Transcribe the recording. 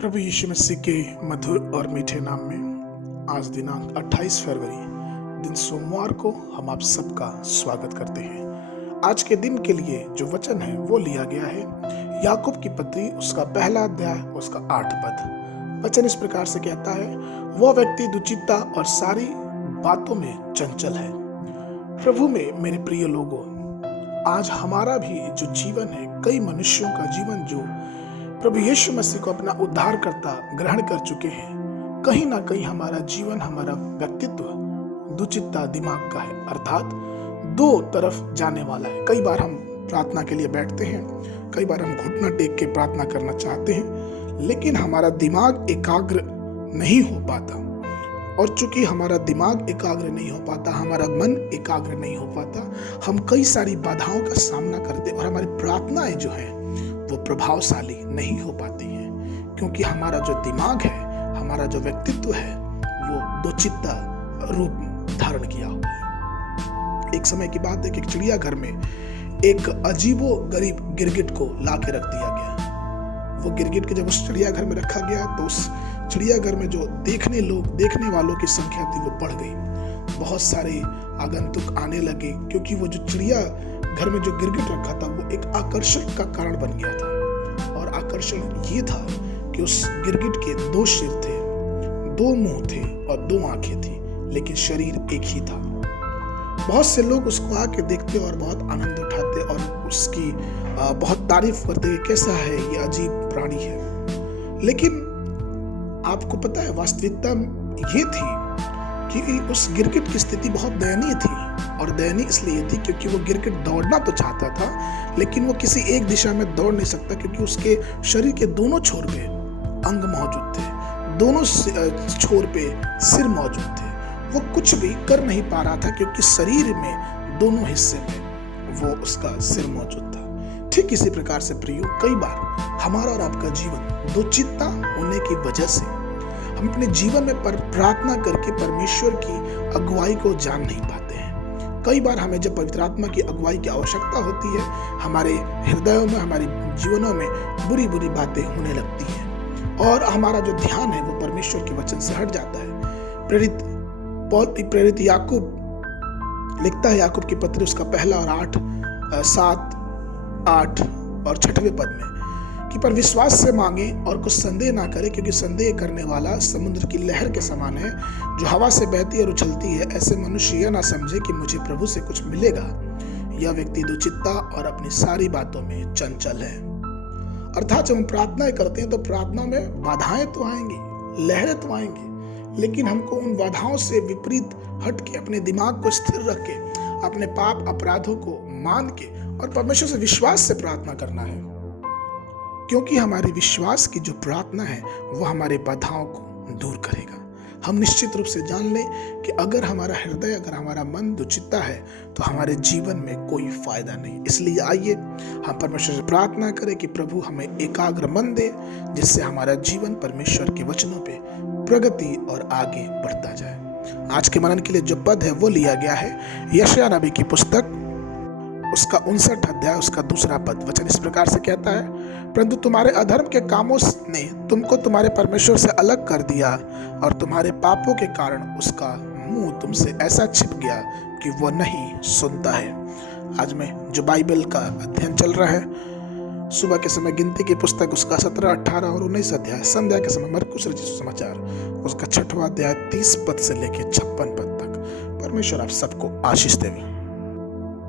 प्रभु यीशु मसीह के मधुर और मीठे नाम में आज दिनांक 28 फरवरी दिन सोमवार को हम आप सबका स्वागत करते हैं। आज के दिन के लिए जो वचन है वो लिया गया है याकूब की पत्री उसका पहला अध्याय उसका 8 पद। वचन इस प्रकार से कहता है, वह व्यक्ति दुचित्ता और सारी बातों में चंचल है। प्रभु में मेरे प्रिय लोगों, आज हमारा भी जो जीवन है, कई मनुष्यों का जीवन जो प्रभु यीशु मसीह को अपना उद्धारकर्ता ग्रहण कर चुके हैं, कहीं ना कहीं हमारा जीवन, हमारा व्यक्तित्व दुचित्ता दिमाग का है, अर्थात दो तरफ जाने वाला है। कई बार हम प्रार्थना के लिए बैठते हैं, कई बार हम घुटना टेक के प्रार्थना करना चाहते हैं, लेकिन हमारा दिमाग एकाग्र नहीं हो पाता। और चूंकि हमारा दिमाग एकाग्र नहीं हो पाता, हमारा मन एकाग्र नहीं हो पाता, हम कई सारी बाधाओं का सामना करते और हमारी प्रार्थनाएं जो है वो प्रभावशाली नहीं हो पाती हैं, क्योंकि हमारा जो दिमाग है, हमारा जो व्यक्तित्व है, वो दुचित्ता रूप धारण किया हुआ है। एक समय की बात है कि एक चिड़ियाघर में एक अजीबो गरीब गिरगिट को ला के रख दिया गया। वो गिरगिट को जब उस चिड़ियाघर में रखा गया तो उस चिड़ियाघर में जो देखने वालों की संख्या थी वो बढ़ गई। बहुत सारे आगंतुक आने लगे, क्योंकि वो जो चिड़िया घर में जो गिरगिट रखा था वो एक आकर्षण का कारण बन गया था। और आकर्षण ये था कि उस गिरगिट के दो सिर थे, दो मुंह थे और दो आंखें थी, लेकिन शरीर एक ही था। बहुत से लोग उसको आके देखते और बहुत आनंद उठाते और उसकी बहुत तारीफ करते, कैसा है ये अजीब प्राणी है। लेकिन आपको पता है, वास्तविकता ये थी कि उस गिरगिट की स्थिति बहुत दयनीय थी। और दयनीय इसलिए थी क्योंकि वो गिरगिट दौड़ना तो चाहता था, लेकिन वो किसी एक दिशा में दौड़ नहीं सकता, क्योंकि उसके शरीर के दोनों छोर पे अंग मौजूद थे, दोनों छोर पे सिर मौजूद थे। वो कुछ भी कर नहीं पा रहा था, क्योंकि शरीर में दोनों हिस्से में वो उसका सिर मौजूद था। ठीक इसी प्रकार से प्रियो, कई बार हमारा और आपका जीवन दुचित्ता होने की वजह से हम अपने जीवन में प्रार्थना करके परमेश्वर की अगुवाई को जान नहीं पाते हैं। कई बार हमें जब पवित्र आत्मा की अगुवाई की आवश्यकता होती है, हमारे हृदयों में, हमारे जीवनों में बुरी बुरी बातें होने लगती हैं और हमारा जो ध्यान है वो परमेश्वर के वचन से हट जाता है। प्रेरित याकूब लिखता है, याकूब की पत्री उसका पहला और 7, 8 और 6वें पद में कि पर विश्वास से मांगे और कुछ संदेह ना करे, क्योंकि संदेह करने वाला समुद्र की लहर के समान है, जो हवा से बहती और उछलती है। ऐसे मनुष्य यह ना समझे कि मुझे प्रभु से कुछ मिलेगा। यह व्यक्ति दुचित्ता और अपनी सारी बातों में चंचल है। अर्थात जब हम प्रार्थनाएं करते हैं तो प्रार्थना में बाधाएं तो आएंगी, लहरें तो आएंगी, लेकिन हमको उन बाधाओं से विपरीत हट के अपने दिमाग को स्थिर रख के अपने पाप अपराधों को मान के और परमेश्वर से विश्वास से प्रार्थना करना है, क्योंकि हमारे विश्वास की जो प्रार्थना है वह हमारे बाधाओं को दूर करेगा। हम निश्चित रूप से जान लें कि अगर हमारा हृदय, अगर हमारा मन दुचित्ता है तो हमारे जीवन में कोई फायदा नहीं। इसलिए आइए हम परमेश्वर से प्रार्थना करें कि प्रभु हमें एकाग्र मन दे, जिससे हमारा जीवन परमेश्वर के वचनों पे प्रगति और आगे बढ़ता जाए। आज के मनन के लिए जो पद है वो लिया गया है यशायाह नबी की पुस्तक उसका 59 अध्याय उसका 2 पद। वचन इस प्रकार से कहता है, परंतु तुम्हारे अधर्म के कामों ने तुमको तुम्हारे परमेश्वर से अलग कर दिया और तुम्हारे पापों के कारण उसका मुंह तुमसे ऐसा छिप गया कि वह नहीं सुनता है। आज में जो बाइबल का अध्ययन चल रहा है, सुबह के समय गिनती की पुस्तक उसका 17, 18 और 19 अध्याय, संध्या के समय मरकुस रचित सुसमाचार उसका 6वां अध्याय 30 पद से लेकर 56 पद तक। परमेश्वर आप सबको आशीष देवे।